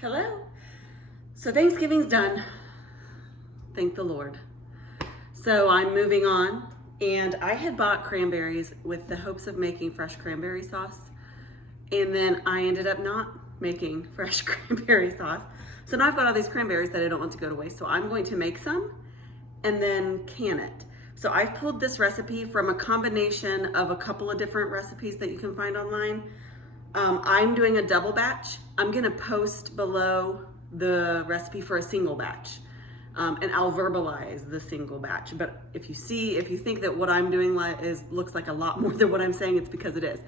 Hello. So Thanksgiving's done. Thank the Lord. So I'm moving on, and I had bought cranberries with the hopes of making fresh cranberry sauce, and then I ended up not making fresh cranberry sauce. So now I've got all these cranberries that I don't want to go to waste. So I'm going to make some and then can it. So I've pulled this recipe from a combination of a couple of different recipes that you can find online. I'm doing a double batch. I'm gonna post below the recipe for a single batch, and I'll verbalize the single batch. But if you think that what I'm doing looks like a lot more than what I'm saying, it's because it is.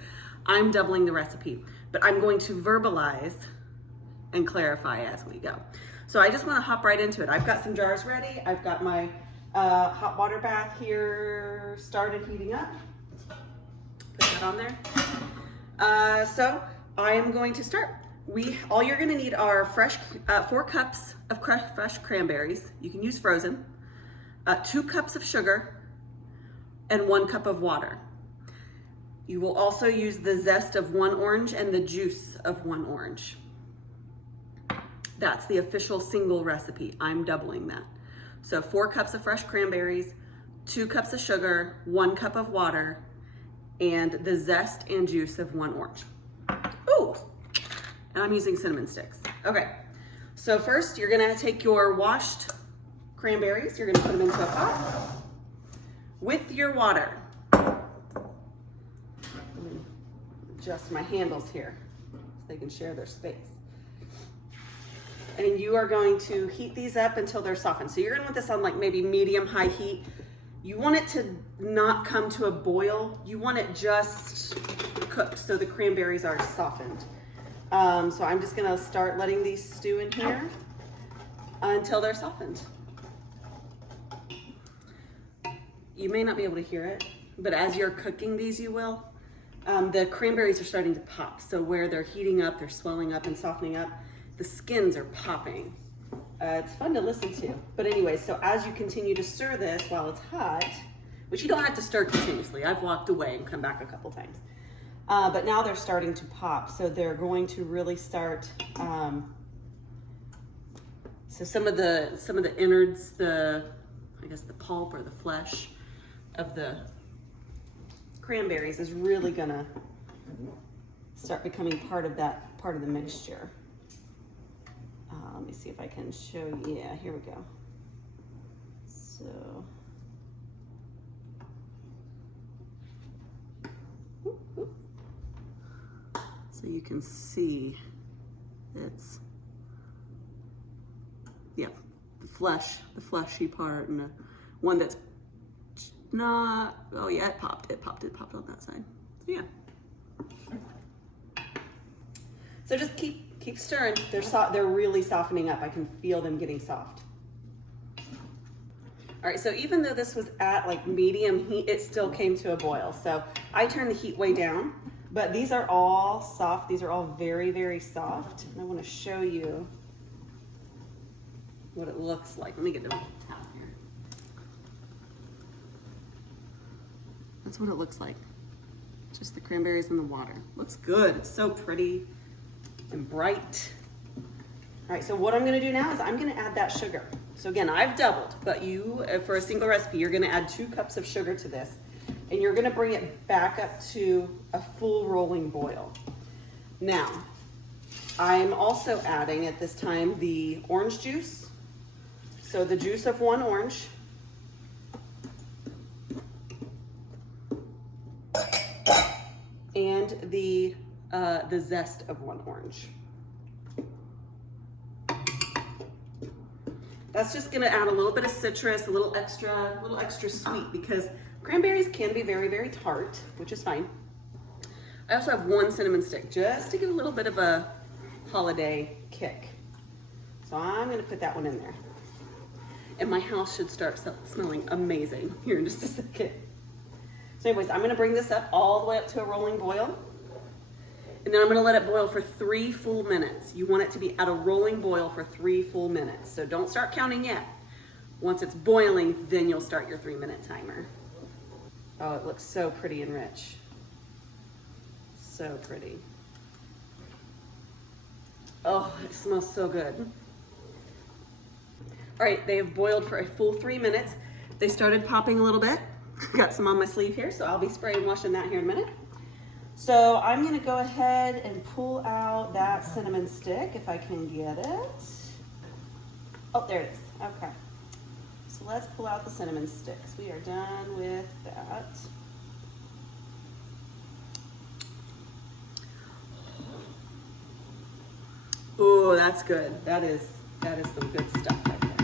I'm doubling the recipe, but I'm going to verbalize and clarify as we go. So I just wanna hop right into it. I've got some jars ready. I've got my hot water bath here started heating up. Put that on there. So I am going to start. All you're gonna need are 4 cups of fresh cranberries. You can use frozen, 2 cups of sugar, and 1 cup of water. You will also use the zest of 1 orange and the juice of 1 orange. That's the official single recipe. I'm doubling that. So 4 cups of fresh cranberries, 2 cups of sugar, 1 cup of water, and the zest and juice of 1 orange. Ooh, and I'm using cinnamon sticks. Okay, so first you're gonna take your washed cranberries, you're gonna put them into a pot with your water. Let me adjust my handles here so they can share their space. And you are going to heat these up until they're softened. So you're gonna want this on like maybe medium-high heat. You want it to not come to a boil. You want it just cooked so the cranberries are softened. So I'm just gonna start letting these stew in here until they're softened. You may not be able to hear it, but as you're cooking these, you will. The cranberries are starting to pop. So where they're heating up, they're swelling up and softening up, the skins are popping. It's fun to listen to. But anyway, so as you continue to stir this while it's hot, which you don't have to stir continuously. I've walked away and come back a couple times. But now they're starting to pop. So they're going to really start, so some of the innards, I guess the pulp or the flesh of the cranberries is really gonna start becoming part of the mixture. Let me see if I can show you. Yeah, here we go. So, you can see it's, yeah, the fleshy part, and the one that's not, oh yeah, it popped on that side. So yeah. So just keep stirring. They're really softening up. I can feel them getting soft. All right, so even though this was at like medium heat, it still came to a boil. So I turned the heat way down, but these are all soft. These are all very, very soft. And I want to show you what it looks like. Let me get the towel here. That's what it looks like. Just the cranberries and the water. Looks good. It's so pretty and bright. All right, so what I'm gonna do now is I'm gonna add that sugar. So again, I've doubled, but for a single recipe, you're gonna add 2 cups of sugar to this, and you're gonna bring it back up to a full rolling boil. Now, I'm also adding at this time the orange juice. So the juice of 1 orange, and the zest of 1 orange. That's just gonna add a little bit of citrus, a little extra sweet, because cranberries can be very, very tart, which is fine. I also have 1 cinnamon stick, just to give a little bit of a holiday kick. So I'm gonna put that one in there. And my house should start smelling amazing here in just a second. So anyways, I'm gonna bring this up all the way up to a rolling boil. And then I'm gonna let it boil for 3 full minutes. You want it to be at a rolling boil for 3 full minutes. So don't start counting yet. Once it's boiling, then you'll start your 3-minute timer. Oh, it looks so pretty and rich. So pretty. Oh, it smells so good. All right, they have boiled for a full 3 minutes. They started popping a little bit. Got some on my sleeve here, so I'll be spraying and washing that here in a minute. So I'm gonna go ahead and pull out that cinnamon stick if I can get it. Oh, there it is, okay. So let's pull out the cinnamon sticks. We are done with that. Ooh, that's good. That is some good stuff right there.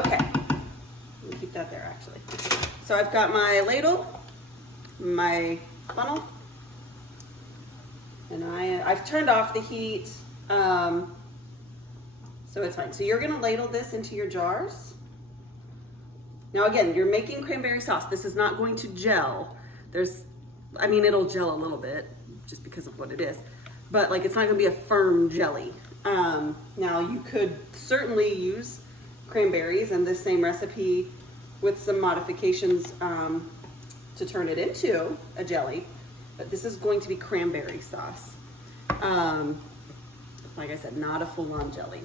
Okay, let me keep that there actually. So I've got my ladle, my funnel, and I've turned off the heat, so it's fine. So you're gonna ladle this into your jars. Now again, you're making cranberry sauce. This is not going to gel. I mean, it'll gel a little bit just because of what it is, but like it's not gonna be a firm jelly. Now you could certainly use cranberries in this same recipe with some modifications to turn it into a jelly, but this is going to be cranberry sauce. Like I said, not a full-on jelly.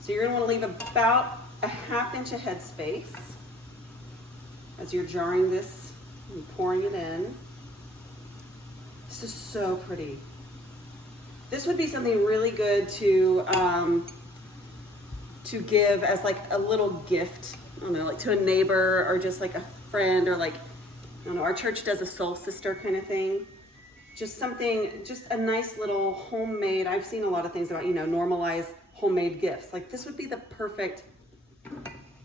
So you're gonna wanna leave about a ½ inch of headspace as you're jarring this and pouring it in. This is so pretty. This would be something really good to give as like a little gift, I don't know, like to a neighbor or just like a friend, or like, I don't know, our church does a soul sister kind of thing. Just something, just a nice little homemade, I've seen a lot of things about, you know, normalize homemade gifts. Like this would be the perfect, I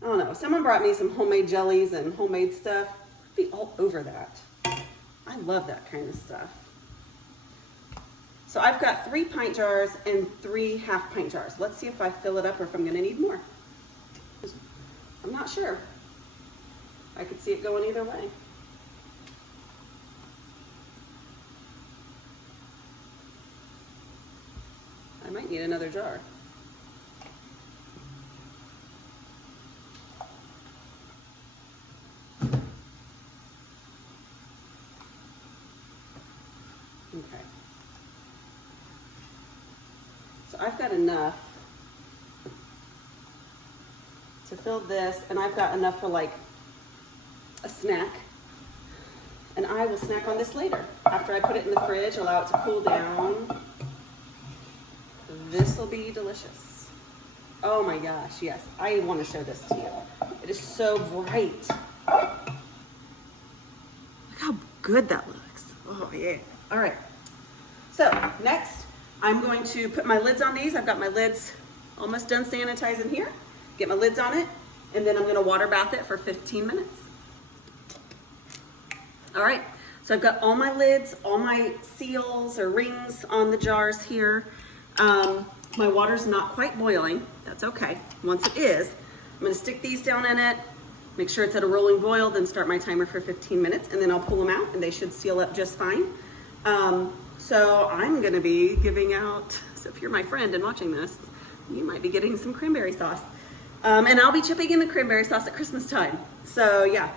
don't know, if someone brought me some homemade jellies and homemade stuff, I'd be all over that. I love that kind of stuff. So I've got 3 pint jars and 3 half-pint jars. Let's see if I fill it up or if I'm gonna need more. I'm not sure. I could see it going either way. I might need another jar. Okay. So I've got enough to fill this, and I've got enough for like a snack. And I will snack on this later. After I put it in the fridge, allow it to cool down. This will be delicious. Oh my gosh, yes. I want to show this to you. It is so bright. Look how good that looks. Oh yeah. All right. So next, I'm going to put my lids on these. I've got my lids almost done sanitizing here. Get my lids on it, and then I'm gonna water bath it for 15 minutes. All right, so I've got all my lids, all my seals or rings on the jars here. My water's not quite boiling. That's okay. Once it is, I'm gonna stick these down in it, make sure it's at a rolling boil, then start my timer for 15 minutes, and then I'll pull them out, and they should seal up just fine. So I'm gonna be giving out, so if you're my friend and watching this, you might be getting some cranberry sauce. And I'll be chipping in the cranberry sauce at Christmas time. So yeah,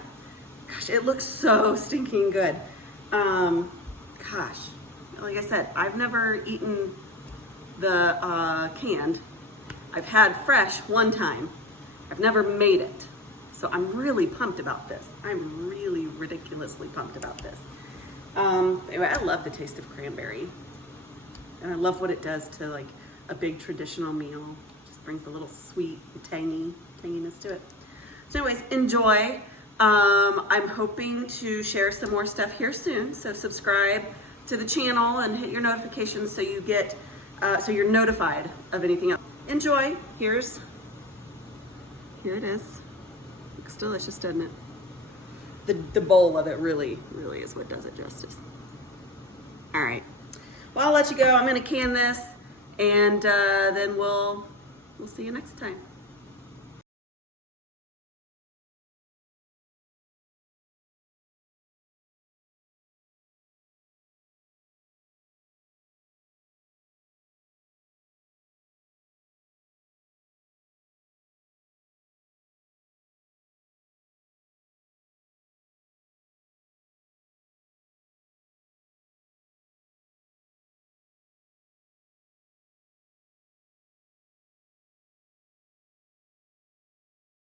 gosh, it looks so stinking good. Gosh, like I said, I've never eaten the canned. I've had fresh one time. I've never made it. So I'm really pumped about this. I'm really ridiculously pumped about this. Anyway, I love the taste of cranberry. And I love what it does to like a big traditional meal. Just brings a little sweet and tanginess to it. So anyways, enjoy. I'm hoping to share some more stuff here soon. So subscribe to the channel and hit your notifications so you get, so you're notified of anything else. Enjoy. Here it is. Looks delicious, doesn't it? The bowl of it really is what does it justice. All right. Well, I'll let you go. I'm gonna can this, and then we'll see you next time.